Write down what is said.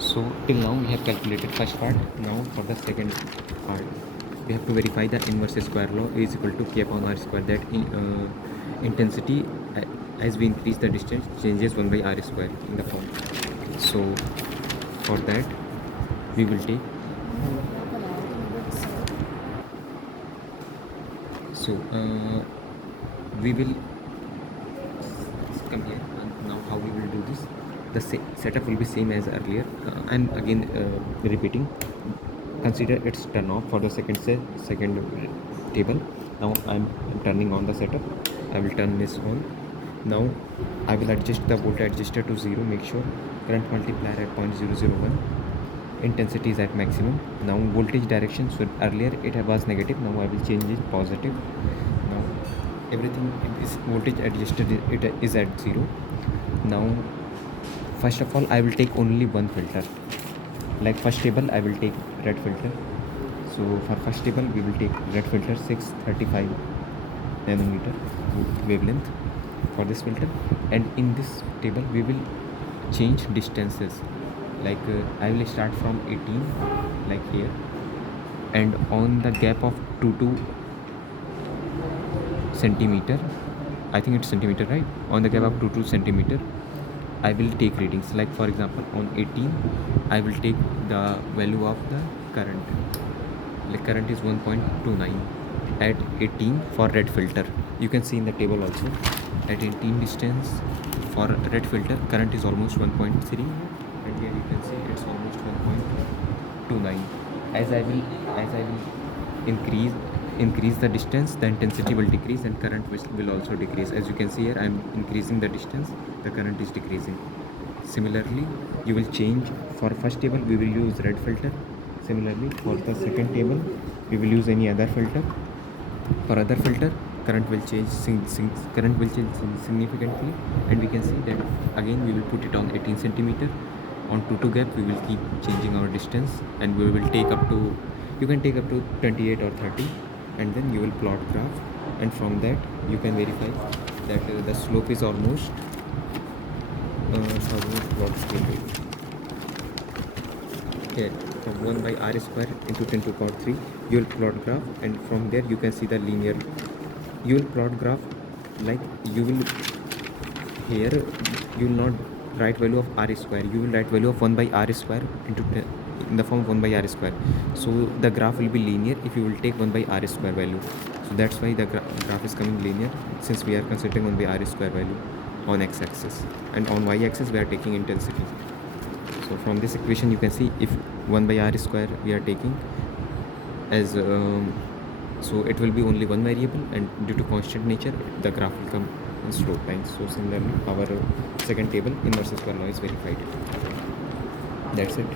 So till now we have calculated first part. Now for the second part, we have to verify the inverse square law is equal to k upon r square. That intensity as we increase the distance changes 1 by r square in the form. So for that we will take. So we will come here, and now how we will do this. The setup will be same as earlier. I'm again repeating. Consider it's turn off for the second table. Now I'm turning on the setup. I will turn this on. Now I will adjust the voltage adjuster to 0. Make sure current multiplier at 0.001. Intensity is at maximum. Now voltage direction, so earlier it was negative, now I will change it positive. Now everything is voltage adjusted, it is at 0. Now first of all I will take only one filter. Like first table I will take red filter. So for first table we will take red filter 635 nanometer wavelength for this filter, and in this table we will change distances. Like I will start from 18 like here, and on the gap of 2 centimeter, I think it's centimeter, right? On the gap of 2 centimeter I will take readings. Like for example on 18 I will take the value of the current. Like current is 1.29 at 18 for red filter. You can see in the table also at 18 distance for red filter current is almost 1.3, and here you can see it's almost 1.29. As I will increase the distance, the intensity will decrease and current will also decrease. As you can see here, I am increasing the distance, the current is decreasing. Similarly you will change. For first table we will use red filter. Similarly for the second table we will use any other filter. For other filter current will change significantly, and we can see that again we will put it on 18 centimeter. On 2 gap we will keep changing our distance, and we will take up to, you can take up to 28 or 30, and then you will plot graph, and from that you can verify that the slope is almost here from 1 by r square into 10 to power 3. You will plot graph, and from there you can see the linear. You will plot graph like you will here. You will not write value of r square. You will write value of 1 by r square into in the form 1 by r square. So the graph will be linear if you will take 1 by r square value. So that's why the graph is coming linear, since we are considering 1 by r square value on x-axis, and on y-axis we are taking intensity. So from this equation you can see if 1 by r square we are taking as so it will be only one variable, and due to constant nature the graph will come in slope lines. So similarly our second table inverse square law is verified. That's it.